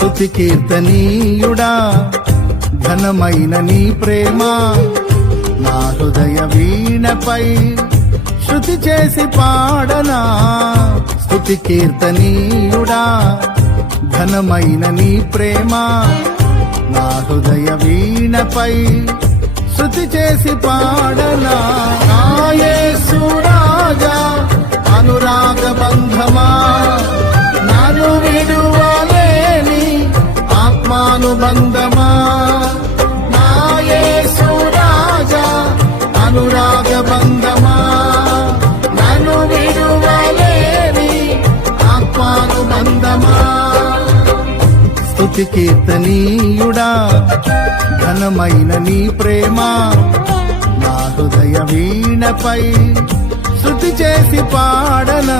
స్తుతి కీర్తనీయుడా ఘనమైన నీ ప్రేమ నా హృదయ వీణపై శృతి చేసి పాడనా. స్తుతి కీర్తనీయుడా ఘనమైన నీ ప్రేమ నా హృదయ వీణపై శృతి చేసి పాడనా. నా యేసు రాజా అనురాగ బంధమా నన్ను విడువలేని ఆత్మానుబంధమా. నా యేసు రాజా అనురాగ బంధమా నన్ను విడువలేని ఆత్మానుబంధమా. స్తుతి కీర్తనీయుడా ఘనమైన నీ ప్రేమ నా హృదయ వీణపై శృతి చేసి పాడనా.